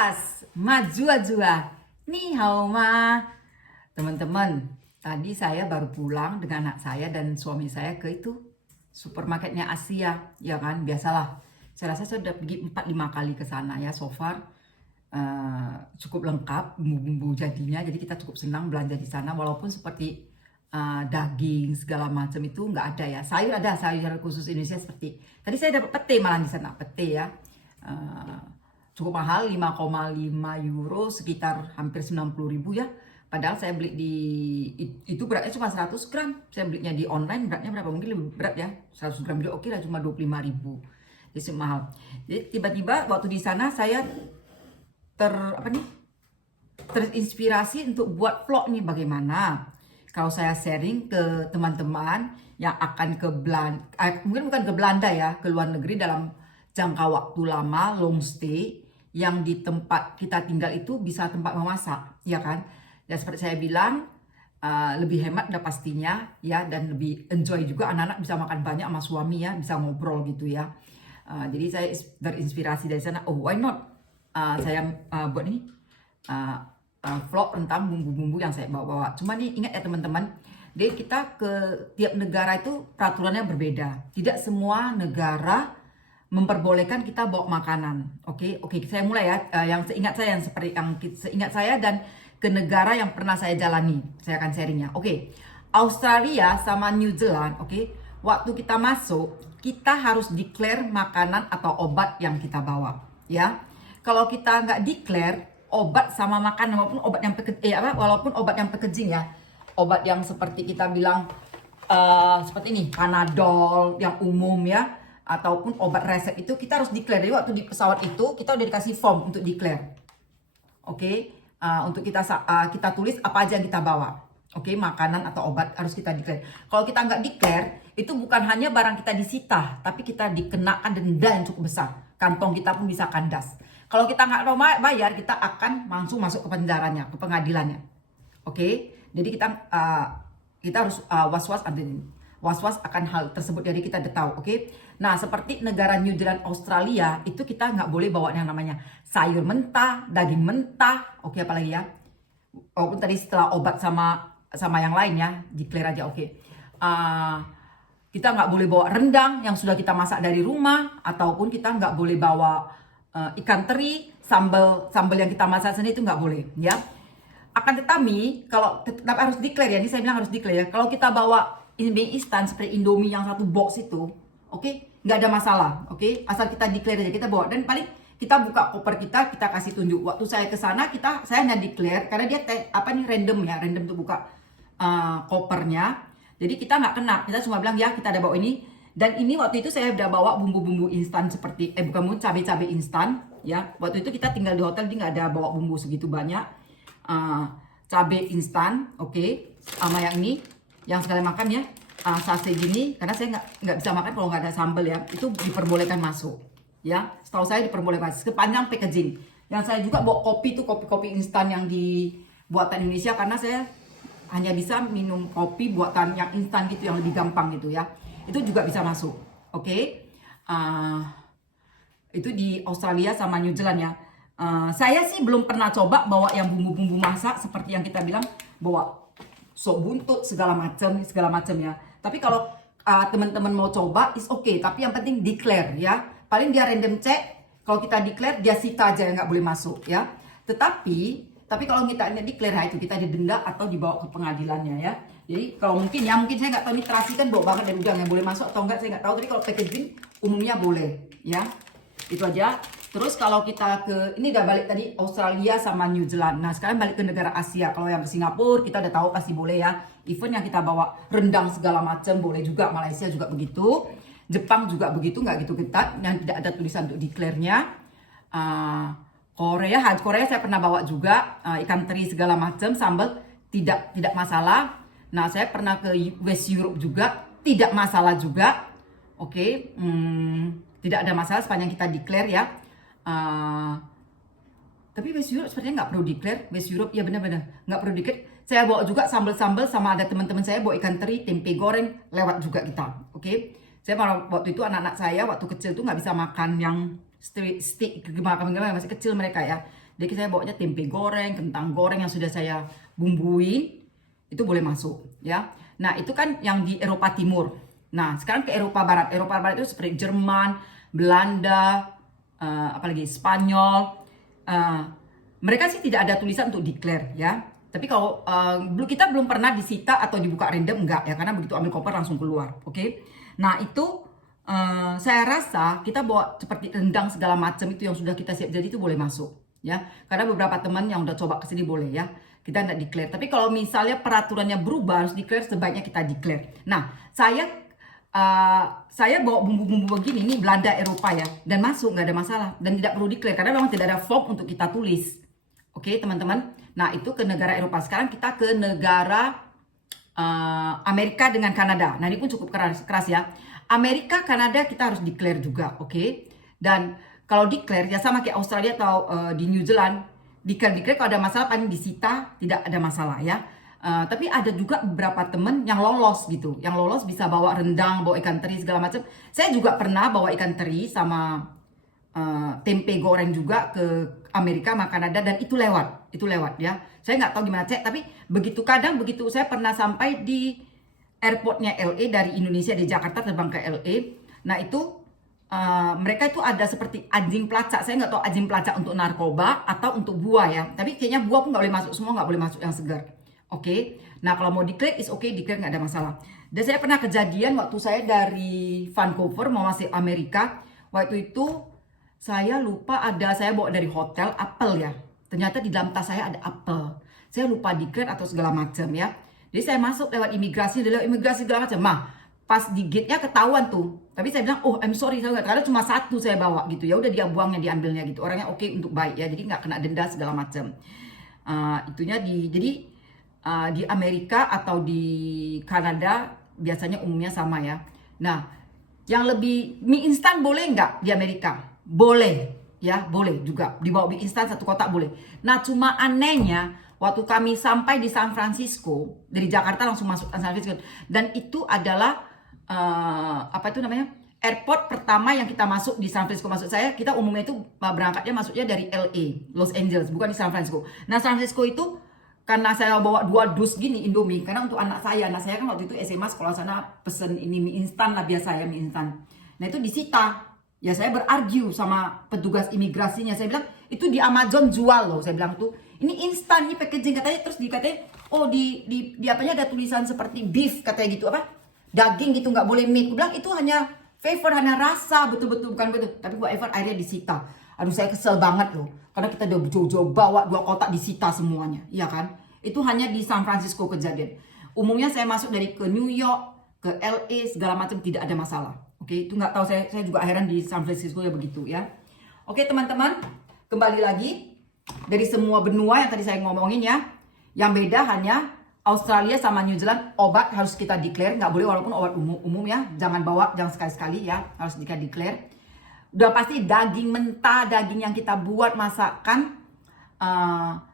Sawadee-kas, Majua-jua, Ni hao ma. Teman-teman, tadi saya baru pulang dengan anak saya dan suami saya ke itu supermarketnya Asia, ya kan, biasalah. Saya rasa saya sudah pergi 4-5 kali ke sana ya, so far. Cukup lengkap bumbu-bumbu jadinya, jadi kita cukup senang belanja di sana, walaupun seperti daging segala macam itu nggak ada ya. Sayur ada, sayur khusus Indonesia seperti tadi saya dapat pete malah di sana, pete ya. Cukup mahal, 5,5 euro, sekitar hampir 90.000 ya. Padahal saya beli itu beratnya cuma 100 gram. Saya belinya di online, beratnya berapa? Mungkin lebih berat ya. 100 gram juga oke lah, cuma 25.000. Jadi mahal. Jadi tiba-tiba waktu di sana saya terinspirasi untuk buat vlog nih, bagaimana kalau saya sharing ke teman-teman yang akan ke Belanda, mungkin bukan ke Belanda ya, ke luar negeri dalam jangka waktu lama, long stay, yang di tempat kita tinggal itu bisa tempat memasak, ya kan? Dan seperti saya bilang, lebih hemat udah pastinya ya, dan lebih enjoy juga, anak-anak bisa makan banyak sama suami ya, bisa ngobrol gitu ya. Jadi saya terinspirasi dari sana. Oh, why not? Saya buat ini vlog tentang bumbu-bumbu yang saya bawa. Cuma nih ingat ya teman-teman, jadi kita ke tiap negara itu peraturannya berbeda. Tidak semua negara memperbolehkan kita bawa makanan. Oke, saya mulai ya. Yang seingat saya dan ke negara yang pernah saya jalani, saya akan sharingnya. Oke, Australia sama New Zealand. Oke, waktu kita masuk, kita harus declare makanan atau obat yang kita bawa. Ya, kalau kita nggak declare obat sama makanan, walaupun obat yang packaging ya, obat yang seperti kita bilang seperti ini, Panadol yang umum ya, ataupun obat resep itu kita harus declare. Jadi waktu di pesawat itu kita udah dikasih form untuk declare. Oke, untuk kita tulis apa aja yang kita bawa. Oke, makanan atau obat harus kita declare. Kalau kita nggak declare, itu bukan hanya barang kita disita, tapi kita dikenakan denda yang cukup besar. Kantong kita pun bisa kandas. Kalau kita nggak mau bayar, kita akan langsung masuk ke penjaranya, ke pengadilannya. Oke, jadi kita harus was-was akan hal tersebut, jadi kita udah tahu. Oke, nah seperti negara New Zealand, Australia itu kita nggak boleh bawa yang namanya sayur mentah, daging mentah, oke, apalagi ya, walaupun tadi setelah obat sama yang lain ya, declare aja. Oke, kita nggak boleh bawa rendang yang sudah kita masak dari rumah, ataupun kita nggak boleh bawa ikan teri, sambal yang kita masak sendiri, itu nggak boleh ya. Akan tetapi kalau tetap harus declare ya, ini saya bilang harus declare ya. Kalau kita bawa mie instan seperti Indomie yang satu box itu, oke, nggak ada masalah. Oke, asal kita declare aja, kita bawa, dan paling kita buka koper kita kasih tunjuk. Waktu saya ke sana, saya hanya declare karena dia random tuh buka kopernya. Jadi kita nggak kena, kita cuma bilang ya kita ada bawa ini. Dan ini waktu itu saya udah bawa bumbu-bumbu instan seperti cabai-cabai instan ya. Waktu itu kita tinggal di hotel, jadi nggak ada bawa bumbu segitu banyak. Cabai instan, oke, sama yang ini yang sekali makan ya, sase gini, karena saya nggak bisa makan kalau nggak ada sambal ya. Itu diperbolehkan masuk ya, setahu saya diperbolehkan sepanjang packaging. Yang saya juga bawa kopi tuh, kopi instan yang buatan Indonesia, karena saya hanya bisa minum kopi buatan yang instan gitu, yang lebih gampang gitu ya. Itu juga bisa masuk. Oke, itu di Australia sama New Zealand ya. Saya sih belum pernah coba bawa yang bumbu-bumbu masak seperti yang kita bilang, bawa sop buntut segala macam ya. Tapi kalau teman-teman mau coba, is okay. Tapi yang penting declare ya. Paling dia random check. Kalau kita declare, dia sita aja, nggak boleh masuk ya. Tetapi kalau kita declare, itu kita didenda atau dibawa ke pengadilannya ya. Jadi kalau mungkin saya nggak tahu, ini terasi kan bau banget dari udang, yang boleh masuk atau enggak saya nggak tahu. Tapi kalau packaging umumnya boleh ya. Itu aja. Terus kalau kita ini udah balik tadi Australia sama New Zealand. Nah sekarang balik ke negara Asia. Kalau yang ke Singapura kita udah tahu pasti boleh ya. Even yang kita bawa rendang segala macam boleh juga. Malaysia juga begitu. Jepang juga begitu, nggak gitu ketat. Yang tidak ada tulisan untuk declare-nya. Korea saya pernah bawa juga ikan teri segala macam, sambal tidak masalah. Nah saya pernah ke West Europe juga, tidak masalah juga. Oke, tidak ada masalah sepanjang kita declare ya. Tapi West Europe sepertinya nggak perlu declare. West Europe ya benar-benar nggak perlu declare. Saya bawa juga sambal-sambal, sama ada teman-teman saya bawa ikan teri, tempe goreng, lewat juga kita. Oke, saya waktu itu anak-anak saya waktu kecil tuh nggak bisa makan yang steak, gimana masih kecil mereka ya. Jadi saya bawanya tempe goreng, kentang goreng yang sudah saya bumbuin, itu boleh masuk ya. Nah itu kan yang di Eropa Timur. Nah sekarang ke Eropa Barat. Eropa Barat itu seperti Jerman, Belanda, apalagi Spanyol. Mereka sih tidak ada tulisan untuk declare ya. Tapi kalau kita belum pernah disita atau dibuka random, enggak ya, karena begitu ambil koper langsung keluar. Oke. Nah itu saya rasa kita bawa seperti rendang segala macam itu yang sudah kita siap jadi itu boleh masuk ya. Karena beberapa teman yang udah coba kesini boleh ya. Kita nggak declare. Tapi kalau misalnya peraturannya berubah harus declare, sebaiknya kita declare. Nah saya bawa bumbu-bumbu begini, ini Belanda Eropa ya, dan masuk nggak ada masalah dan tidak perlu declare karena memang tidak ada form untuk kita tulis. Oke teman-teman. Nah itu ke negara Eropa. Sekarang kita ke negara Amerika dengan Kanada. Nah ini pun cukup keras ya. Amerika, Kanada kita harus declare juga, oke? Dan kalau declare ya sama kayak Australia atau di New Zealand, declare kalau ada masalah paling disita, tidak ada masalah ya. Tapi ada juga beberapa temen yang lolos gitu, yang lolos bisa bawa rendang, bawa ikan teri segala macam. Saya juga pernah bawa ikan teri sama tempe goreng juga ke Amerika sama Kanada dan itu lewat ya. Saya nggak tahu gimana cek, tapi begitu saya pernah sampai di airportnya LA dari Indonesia di Jakarta terbang ke LA. Nah itu mereka itu ada seperti anjing pelacak. Saya nggak tahu anjing pelacak untuk narkoba atau untuk buah ya. Tapi kayaknya buah pun nggak boleh masuk, semua nggak boleh masuk yang segar. Oke. Nah kalau mau declare is okay, declare nggak ada masalah. Dan saya pernah kejadian waktu saya dari Vancouver mau masuk Amerika. Waktu itu saya lupa saya bawa dari hotel apel ya. Ternyata di dalam tas saya ada apel. Saya lupa declare atau segala macam ya. Jadi saya masuk lewat imigrasi segala macam. Pas di gate-nya ketahuan tuh. Tapi saya bilang, oh I'm sorry, karena cuma satu saya bawa gitu. Ya udah dia buangnya, diambilnya gitu. Orangnya oke untuk baik ya. Jadi nggak kena denda segala macam. Di Amerika atau di Kanada biasanya umumnya sama ya. Nah, yang lebih mie instan boleh nggak di Amerika? Boleh ya, boleh juga. Dibawa mie instan satu kotak boleh. Nah, cuma anehnya waktu kami sampai di San Francisco, dari Jakarta langsung masuk ke San Francisco, dan itu adalah airport pertama yang kita masuk di San Francisco. Maksud saya kita umumnya itu berangkatnya masuknya dari LA, Los Angeles, bukan di San Francisco. Nah San Francisco itu karena saya bawa 2 dus gini Indomie, karena untuk anak saya kan waktu itu SMA sekolah sana pesen ini mie instan lah biasa ya, mie instan. Nah itu disita. Ya saya berargue sama petugas imigrasinya. Saya bilang itu di Amazon jual loh. Saya bilang tuh ini instan, ini packaging katanya, terus dikatain oh di apanya ada tulisan seperti beef katanya gitu, apa daging gitu, nggak boleh meat. Aku bilang itu hanya flavor, hanya rasa, betul-betul bukan betul. Tapi whatever, akhirnya disita. Aduh saya kesel banget loh, karena kita udah jauh-jauh bawa 2 kotak disita semuanya, iya kan? Itu hanya di San Francisco kejadian. Umumnya saya masuk dari ke New York, ke LA segala macam tidak ada masalah. Oke, itu nggak tahu, saya juga heran di San Francisco ya begitu ya. Oke teman-teman, kembali lagi dari semua benua yang tadi saya ngomongin ya, yang beda hanya Australia sama New Zealand obat harus kita declare, nggak boleh walaupun obat umum ya, jangan bawa, jangan sekali-sekali ya, harus kita declare. Udah pasti daging mentah, daging yang kita buat masakan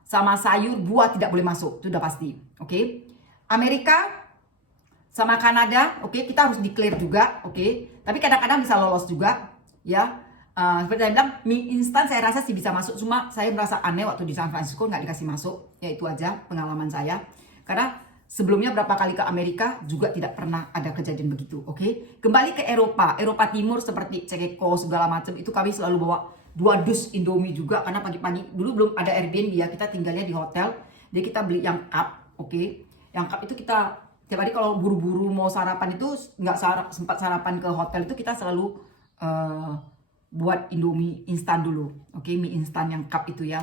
sama sayur, buah tidak boleh masuk, itu udah pasti. Oke. Amerika sama Kanada, oke, kita harus declare juga, oke. Tapi kadang-kadang bisa lolos juga, ya. Seperti saya bilang, mie instan saya rasa sih bisa masuk, cuma saya merasa aneh waktu di San Francisco nggak dikasih masuk, ya itu aja pengalaman saya. Karena sebelumnya berapa kali ke Amerika juga tidak pernah ada kejadian begitu, oke. Kembali ke Eropa Timur seperti Cekeko segala macam, itu kami selalu bawa 2 dus Indomie juga, karena pagi-pagi dulu belum ada Airbnb ya, kita tinggalnya di hotel, jadi kita beli yang cup, oke. Yang cup itu kita tiap hari kalau buru-buru mau sarapan itu nggak sempat sarapan ke hotel itu kita selalu buat Indomie instan dulu, oke, mie instan yang cup itu ya.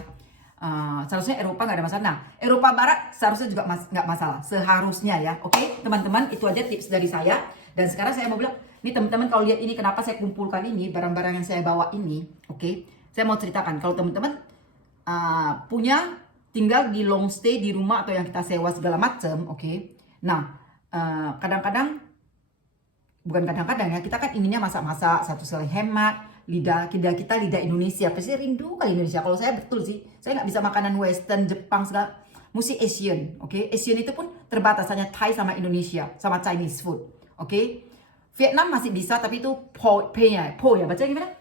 Seharusnya Eropa nggak ada masalah. Nah, Eropa Barat seharusnya juga nggak masalah, seharusnya ya, oke teman-teman, itu aja tips dari saya. Dan sekarang saya mau bilang, nih teman-teman kalau lihat ini kenapa saya kumpulkan ini barang-barang yang saya bawa ini, oke, saya mau ceritakan kalau teman-teman punya tinggal di long stay di rumah atau yang kita sewa segala macam, oke. Nah, kadang-kadang, bukan kadang-kadang ya, kita kan inginnya masak-masak, satu sekali hemat, lidah kita lidah Indonesia, pasti rindu kali Indonesia. Kalau saya betul sih, saya nggak bisa makanan Western, Jepang segala, mesti Asian, oke. Asian itu pun terbatas, hanya Thai sama Indonesia, sama Chinese food, oke. Vietnam masih bisa, tapi itu po ya, baca gimana?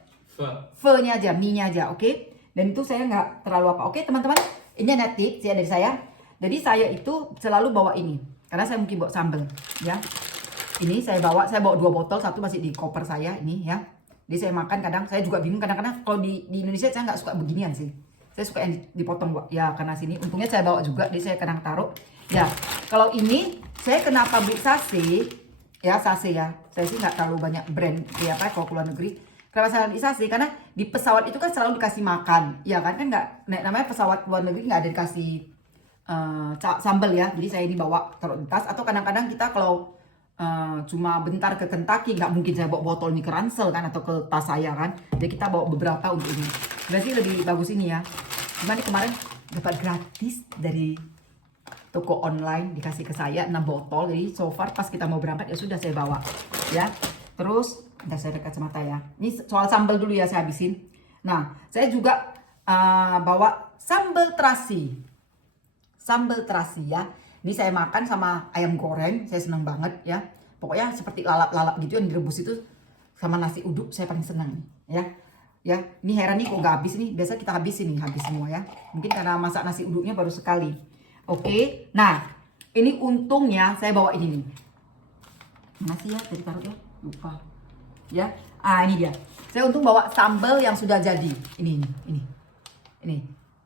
Pho-nya aja, mie-nya aja, oke. Dan itu saya nggak terlalu apa. Oke teman-teman, ini ada tips ya dari saya. Jadi saya itu selalu bawa ini, karena saya mungkin bawa sambal ya. Ini saya bawa 2 botol, satu masih di koper saya ini ya. Jadi saya makan kadang, saya juga bingung kadang-kadang kalau di Indonesia saya nggak suka beginian sih. Saya suka yang dipotong ya, karena sini untungnya saya bawa juga, jadi saya kadang taruh. Ya, kalau ini saya kenapa beli sase ya, sase ya. Saya sih nggak terlalu banyak brand kayak apa kalau keluar negeri. Kenapa saya beli sase? Karena di pesawat itu kan selalu dikasih makan, ya kan nggak, namanya pesawat luar negeri nggak ada dikasih sambal ya. Jadi saya ini bawa taruh di tas, atau kadang-kadang kita kalau cuma bentar ke Kentucky, nggak mungkin saya bawa botol ini ke ransel kan, atau ke tas saya kan. Jadi kita bawa beberapa untuk ini. Berarti lebih bagus ini ya. Cuman ini kemarin dapat gratis dari toko online, dikasih ke saya 6 botol. Jadi so far pas kita mau berangkat ya sudah saya bawa ya. Terus udah saya pakai kacamata ya. Ini soal sambal dulu ya, saya habisin. Nah, saya juga bawa sambal terasi. Sambal terasi ya. Ini saya makan sama ayam goreng, saya senang banget ya. Pokoknya seperti lalap-lalap gitu yang direbus itu sama nasi uduk, saya paling senang ya. Ya, ini heran nih kok nggak habis nih. Biasa kita habisin nih, habis semua ya. Mungkin karena masak nasi uduknya baru sekali. Oke, nah ini untungnya saya bawa ini nih. Mana sih ya, tadi taruh ya, lupa. Ya, ini dia. Saya untung bawa sambal yang sudah jadi. Ini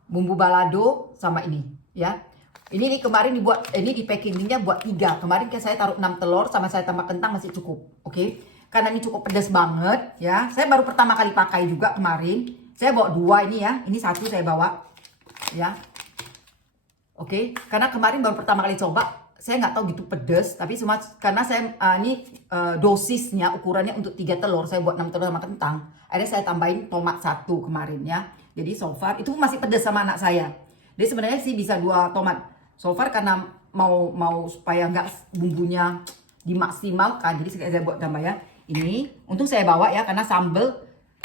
bumbu balado sama ini ya. Ini kemarin dibuat, ini di packingnya buat 3. Kemarin saya taruh 6 telur sama saya tambah kentang masih cukup. Oke. Karena ini cukup pedas banget ya. Saya baru pertama kali pakai juga kemarin. Saya bawa 2 ini ya. Ini 1 saya bawa ya. Oke. Karena kemarin baru pertama kali coba, saya nggak tahu gitu pedas, tapi cuma karena saya ini dosisnya ukurannya untuk 3 telur, saya buat 6 telur sama kentang. Akhirnya saya tambahin tomat 1 kemarin ya. Jadi so far itu masih pedas sama anak saya. Jadi sebenarnya sih bisa 2 tomat. So far karena mau supaya nggak bumbunya dimaksimalkan, jadi saya buat tambah ya. Ini untung saya bawa ya, karena sambal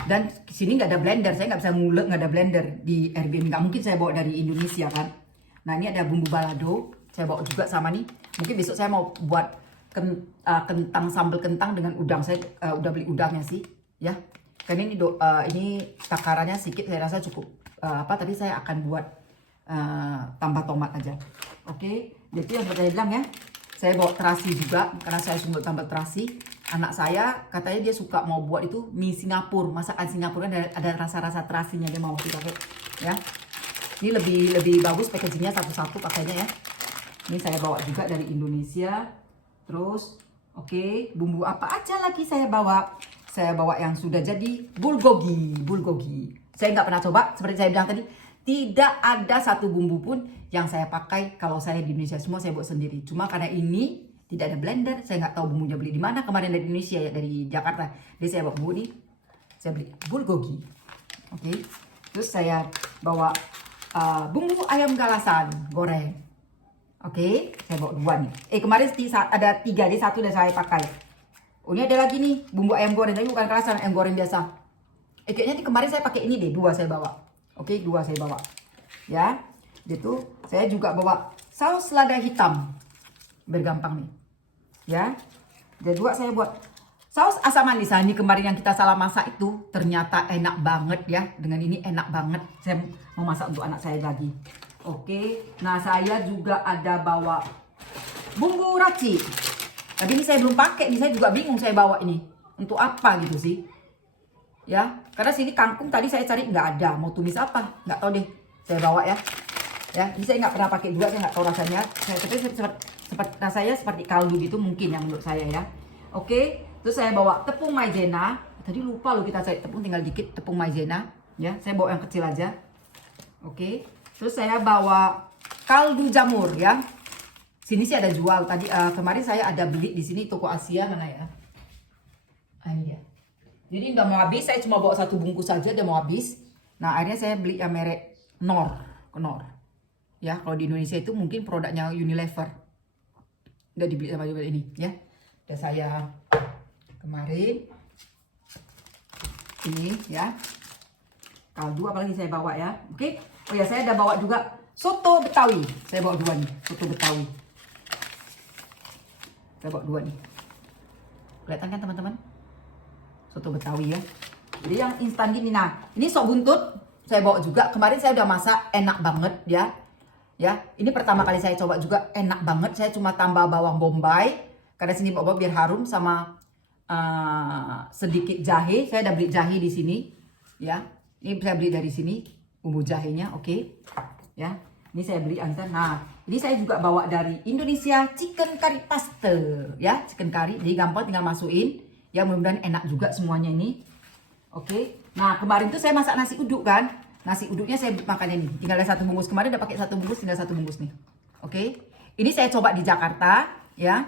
dan sini nggak ada blender, saya nggak bisa ngulek, nggak ada blender di Airbnb, nggak mungkin saya bawa dari Indonesia kan. Nah ini ada bumbu balado, saya bawa juga sama nih. Mungkin besok saya mau buat kentang, sambal kentang dengan udang. Saya udah beli udangnya sih ya. Karena ini takarannya sedikit, saya rasa cukup tapi saya akan buat tambah tomat aja. Oke, jadi yang saya bilang ya, saya bawa terasi juga karena saya sungguh tambah terasi. Anak saya katanya dia suka mau buat itu mie Singapura, masakan Singapura kan ada rasa-rasa terasinya, dia mau dipakai ya. Ini lebih bagus packagingnya satu-satu pakainya ya. Ini saya bawa juga dari Indonesia. Terus oke, bumbu apa aja lagi saya bawa? Saya bawa yang sudah jadi bulgogi. Saya nggak pernah coba, seperti saya bilang tadi, tidak ada satu bumbu pun yang saya pakai kalau saya di Indonesia, semua saya buat sendiri. Cuma karena ini tidak ada blender, saya nggak tahu bumbunya beli di mana. Kemarin dari Indonesia ya, dari Jakarta. Jadi saya bawa bumbu ini, saya beli bulgogi. Oke, terus saya bawa bumbu ayam galasan goreng. Oke, saya bawa 2 nih. Kemarin ada 3, jadi 1 udah saya pakai. Oh, ini ada lagi nih bumbu ayam goreng, tapi bukan galasan, ayam goreng biasa. Kayaknya kemarin saya pakai ini deh, 2 saya bawa. Oke, 2 saya bawa. Ya, gitu. Saya juga bawa saus lada hitam. Biar gampang nih. Ya. Jadi 2 saya buat saus asam manis. Nah, ini kemarin yang kita salah masak itu ternyata enak banget ya. Dengan ini enak banget. Saya mau masak untuk anak saya lagi. Oke. Nah, saya juga ada bawa bumbu raci. Tapi ini saya belum pakai. Ini saya juga bingung saya bawa ini untuk apa gitu sih. Ya, karena sini kangkung tadi saya cari nggak ada. Mau tumis apa? Nggak tahu deh. Saya bawa ya. Ya, ini saya nggak pernah pakai juga. Saya nggak tahu rasanya. Tapi rasanya seperti kaldu gitu mungkin yang menurut saya ya. Oke. Terus saya bawa tepung maizena. Tadi lupa loh kita cari tepung, tinggal dikit tepung maizena. Ya, saya bawa yang kecil aja. Oke. Terus saya bawa kaldu jamur ya. Sini sih ada jual. Tadi kemarin saya ada beli di sini toko Asia mana ya? Ini dia. Jadi udah mau habis, saya cuma bawa 1 bungkus saja, udah mau habis. Nah, akhirnya saya beli yang merek Knorr. Ya, kalau di Indonesia itu mungkin produknya Unilever. Udah dibeli sama juga ini, ya. Udah saya kemarin ini ya. Kaldu apalagi saya bawa ya. Oke. Oh ya, saya udah bawa juga soto Betawi. Saya bawa 2 nih, soto Betawi. Saya bawa 2 nih. Kelihatan kan teman-teman? Soto Betawi ya. Jadi yang instan gini. Nah, ini sop buntut. saya bawa juga. Kemarin saya udah masak, enak banget ya. Ya, ini pertama kali saya coba juga, enak banget. Saya cuma tambah bawang bombay karena sini bawa biar harum, sama sedikit jahe. Saya udah beli jahe di sini ya. Ini saya beli dari sini bumbu jahenya, oke. Ya, ini saya beli antar. Nah, ini saya juga bawa dari Indonesia chicken curry paste ya, chicken curry. Jadi gampang, tinggal masukin. Ya, mudah-mudahan enak juga semuanya ini. Oke. Nah, kemarin tuh saya masak nasi uduk kan. Nasi uduknya saya makan ini. Tinggal ada 1 bungkus. Kemarin udah pakai 1 bungkus, tinggal 1 bungkus nih. Oke. Ini saya coba di Jakarta ya.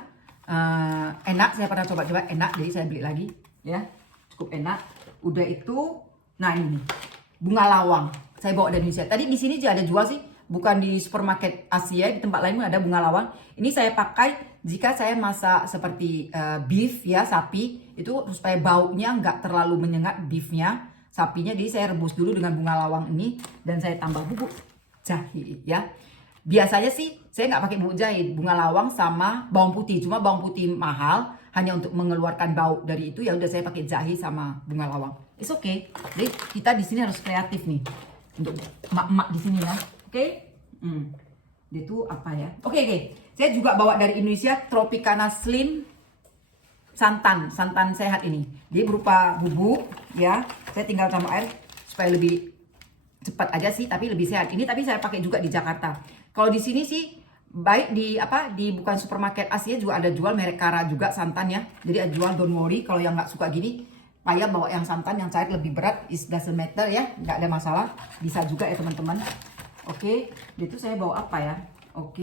Enak, saya pernah coba-coba, enak. Jadi saya beli lagi ya. Cukup enak. Udah itu, nah ini nih, bunga lawang. Saya bawa dari Indonesia. Tadi di sini juga ada jual sih. Bukan di supermarket Asia, di tempat lain pun ada bunga lawang. Ini saya pakai jika saya masak seperti beef ya, sapi, itu supaya baunya nggak terlalu menyengat beefnya, sapinya. Jadi saya rebus dulu dengan bunga lawang ini dan saya tambah bubuk jahe ya. Biasanya sih saya nggak pakai bubuk jahe, bunga lawang sama bawang putih. Cuma bawang putih mahal, hanya untuk mengeluarkan bau dari itu, ya udah saya pakai jahe sama bunga lawang. It's okay. Jadi kita di sini harus kreatif nih untuk emak-emak di sini ya. Oke. Itu apa ya? Oke. Saya juga bawa dari Indonesia Tropicana Slim santan sehat ini. Dia berupa bubuk ya. Saya tinggal tambah air supaya lebih cepat aja sih, tapi lebih sehat. Ini tapi saya pakai juga di Jakarta. Kalau di sini sih baik di bukan supermarket Asia juga ada jual, merek Kara juga santan ya. Jadi ada jual, don't worry kalau yang nggak suka gini. Payah bawa yang santan yang cair lebih berat, it doesn't matter ya, nggak ada masalah, bisa juga ya teman-teman. Oke, itu saya bawa apa ya?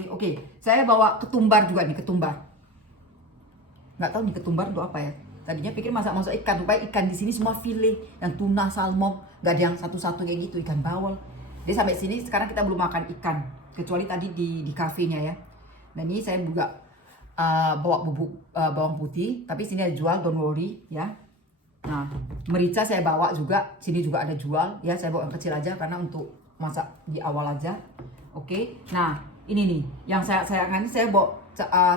Oke, saya bawa ketumbar juga nih, ketumbar. Nggak tahu nih ketumbar itu apa ya? Tadinya pikir masak ikan, rupanya ikan di sini semua file, yang tuna, salmon, nggak ada yang satu-satu kayak gitu, ikan bawal. Jadi sampai sini sekarang kita belum makan ikan, kecuali tadi di kafenya ya. Dan ini saya juga bawa bubuk bawang putih, tapi sini ada jual, don't worry ya. Nah, merica saya bawa juga, sini juga ada jual ya. Saya bawa yang kecil aja karena untuk masak di awal aja. Oke. Nah, ini nih yang saya sayangkan, saya bawa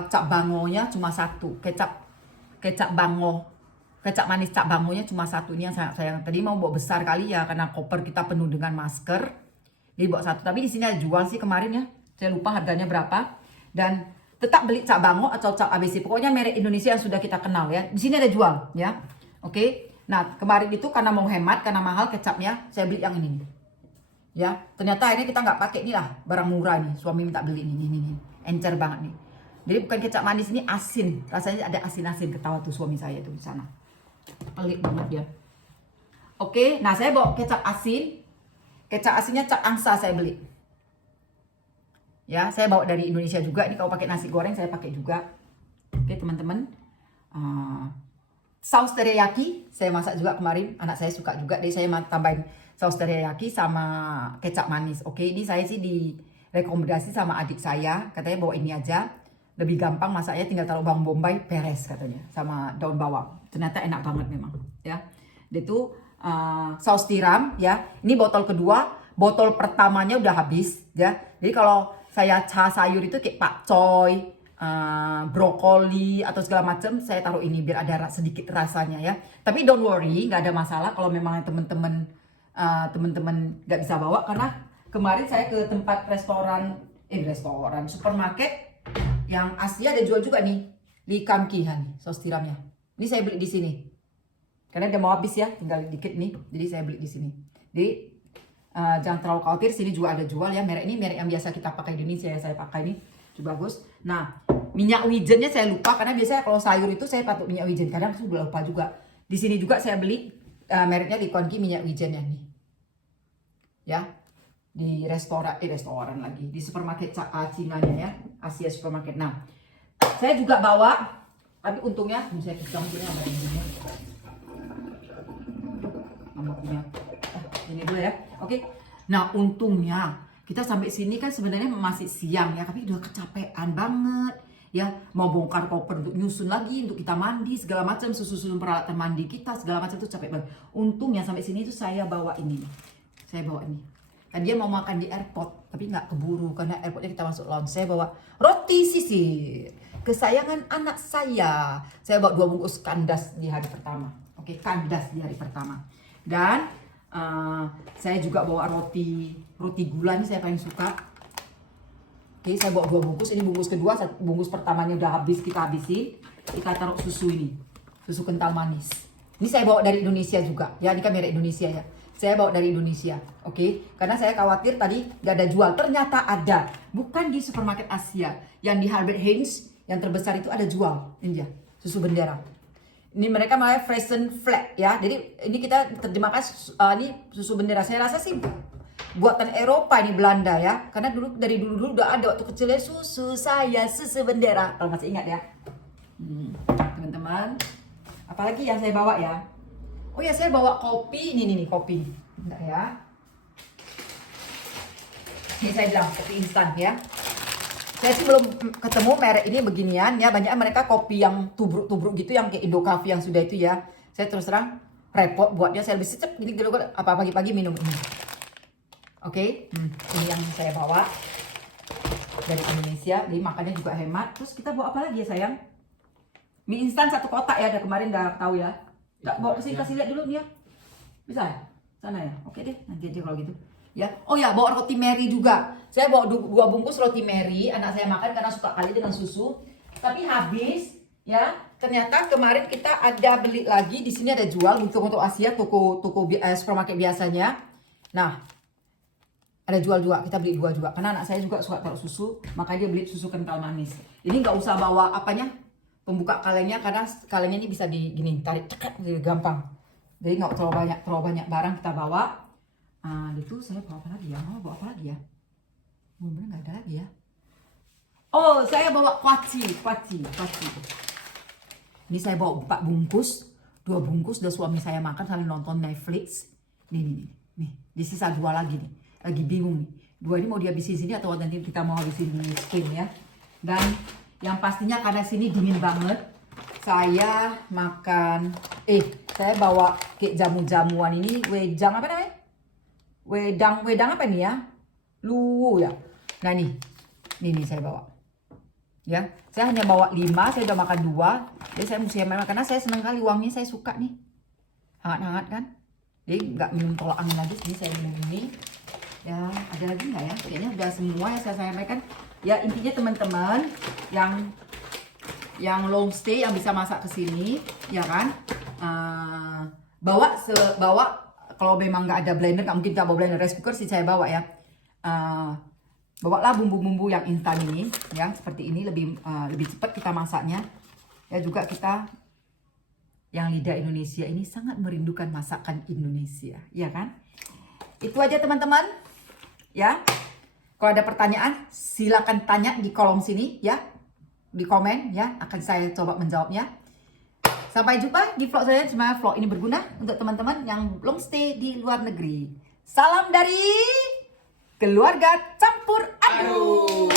cap bangonya cuma 1, kecap bango, kecap manis cap bangonya cuma 1. Ini yang saya tadi mau bawa besar kali ya, karena koper kita penuh dengan masker. Jadi bawa 1, tapi di sini ada jual sih kemarin ya. Saya lupa harganya berapa. Dan tetap beli cap bango atau cap ABC, pokoknya merek Indonesia yang sudah kita kenal ya. Di sini ada jual ya. Oke. Nah, kemarin itu karena mau hemat, karena mahal kecapnya, saya beli yang ini. Ya, ternyata akhirnya kita nggak pakai, inilah barang murah nih. Suami minta beli ini. Encer banget nih. Jadi bukan kecap manis, ini asin. Rasanya ada asin-asin, ketawa tuh suami saya tuh di sana. Pelik banget dia. Oke, nah saya bawa kecap asin. Kecap asinnya cap angsa saya beli. Ya, saya bawa dari Indonesia juga. Ini kalau pakai nasi goreng saya pakai juga. Oke, teman-teman. Saus teriyaki saya masak juga kemarin, anak saya suka juga, jadi saya tambahin saus teriyaki sama kecap manis. Oke, ini saya sih direkomendasi sama adik saya, katanya bawa ini aja, lebih gampang masaknya, tinggal taruh bawang bombay, beres katanya, sama daun bawang. Ternyata enak banget memang ya. Itu saus tiram ya. Ini botol kedua, botol pertamanya udah habis ya. Jadi kalau saya sayur itu kayak pakcoy, brokoli atau segala macam, saya taruh ini biar ada sedikit rasanya ya. Tapi don't worry, nggak ada masalah kalau memang teman-teman nggak bisa bawa, karena kemarin saya ke tempat restoran supermarket yang Asia ada jual juga nih, Lee Kum Kee nih saus tiramnya. Ini saya beli di sini karena udah mau habis ya, tinggal dikit nih, jadi saya beli di sini. Jadi jangan terlalu khawatir, sini juga ada jual ya. Merek ini merek yang biasa kita pakai di Indonesia, saya pakai ini. Coba bagus. Nah, minyak wijennya saya lupa, karena biasanya kalau sayur itu saya pakai minyak wijen. Kadang sudah lupa juga. Di sini juga saya beli mereknya Lee Kum Kee minyak wijennya nih. Ya. Di restoran lagi, di supermarket Cina-nya ya, Asia supermarket. Nah, saya juga bawa, tapi untungnya saya pegang punya sama punya. Ini dulu ya. Oke. Nah, untungnya kita sampai sini kan sebenarnya masih siang ya, tapi udah kecapean banget ya, mau bongkar koper untuk nyusun lagi, untuk kita mandi segala macam, susun peralatan mandi kita segala macam, tuh capek banget. Untungnya sampai sini tuh saya bawa ini. Kan dia mau makan di airport, tapi nggak keburu karena airportnya kita masuk lounge. Saya bawa roti sisir kesayangan anak saya. Saya bawa 2 bungkus kandas di hari pertama. Oke, kandas di hari pertama. Dan Saya juga bawa roti gula nih, saya paling suka. Oke, saya bawa 2 bungkus. Ini bungkus kedua, bungkus pertamanya udah habis, kita habisin. Kita taruh susu ini, susu kental manis. Ini saya bawa dari Indonesia juga, ya. Ini kan merek Indonesia ya. Saya bawa dari Indonesia, oke? Karena saya khawatir tadi gak ada jual. Ternyata ada, bukan di supermarket Asia. Yang di Albert Heijn yang terbesar itu ada jual. Ini dia, susu bendera. Ini mereka namanya frozen flag ya. Jadi ini kita terjemahkan ini susu bendera. Saya rasa sih buatan Eropa, ini Belanda ya. Karena dari dulu udah ada waktu kecilnya susu bendera. Kalau masih ingat ya. Teman-teman, apalagi yang saya bawa ya? Oh ya, saya bawa kopi. Ini kopi. Bentar ya. Ini saya bilang kopi instan ya. Saya sih belum ketemu merek ini beginian ya. Banyak mereka kopi yang tubruk-tubruk gitu, yang kayak Indo Coffee yang sudah itu ya. Saya terus terang repot buatnya. Saya lebih secep gini gitu, apa pagi-pagi minum ini. Oke, ini yang saya bawa dari Indonesia. Jadi makannya juga hemat. Terus kita bawa apa lagi ya sayang? Mie instan 1 kotak ya. Dari kemarin udah tahu ya. Nggak bawa kesini, kasih lihat dulu nih ya. Bisa ya? Sana ya? Oke deh, nanti aja kalau gitu. Ya, oh ya, bawa roti Mary juga. Saya bawa 2 bungkus roti Mary. Anak saya makan karena suka kali dengan susu. Tapi habis, ya. Ternyata kemarin kita ada beli lagi. Di sini ada jual untuk Asia, toko supermarket biasanya. Nah, ada jual juga. Kita beli 2 juga. Karena anak saya juga suka taruh susu, makanya dia beli susu kental manis. Ini nggak usah bawa apanya, pembuka kalengnya, karena kalengnya ini bisa digini tarik cekat, gampang. Jadi nggak terlalu banyak barang kita bawa. Itu saya bawa apa lagi ya? Bawa apa lagi ya? Bener-bener nggak ada lagi ya. Oh, saya bawa kuaci. Ini saya bawa 4 bungkus, 2 bungkus udah suami saya makan sambil nonton Netflix. Nih, di sisa 2 lagi nih. Lagi bingung nih. 2 ini mau dihabisin sini atau nanti kita mau habisin di steam ya. Dan yang pastinya karena sini dingin banget, saya makan, saya bawa kayak jamu-jamuan ini, wedang apa namanya? Wedang apa nih ya? Luwu ya. Nah nih saya bawa. Ya, saya hanya bawa 5, saya udah makan 2. Jadi saya mesti hemat karena saya senang kali uangnya, saya suka nih. Hangat-hangat kan? Jadi nggak minum tolak angin lagi, jadi saya minum ini. Ya, ada lagi nggak ya? Kayaknya udah semua ya saya sampaikan. Ya, intinya teman-teman yang long stay yang bisa masak ke sini, ya kan? Bawa kalau memang nggak ada blender, nggak mungkin kita bawa blender, rice cooker sih saya bawa ya. Bawalah bumbu-bumbu yang instan ini, ya seperti ini lebih cepat kita masaknya. Ya juga kita yang lidah Indonesia ini sangat merindukan masakan Indonesia, ya kan? Itu aja teman-teman, ya. Kalau ada pertanyaan, silakan tanya di kolom sini, ya, di komen, ya. Akan saya coba menjawabnya. Sampai jumpa di vlog saya. Semoga vlog ini berguna untuk teman-teman yang long stay di luar negeri. Salam dari keluarga campur aduk.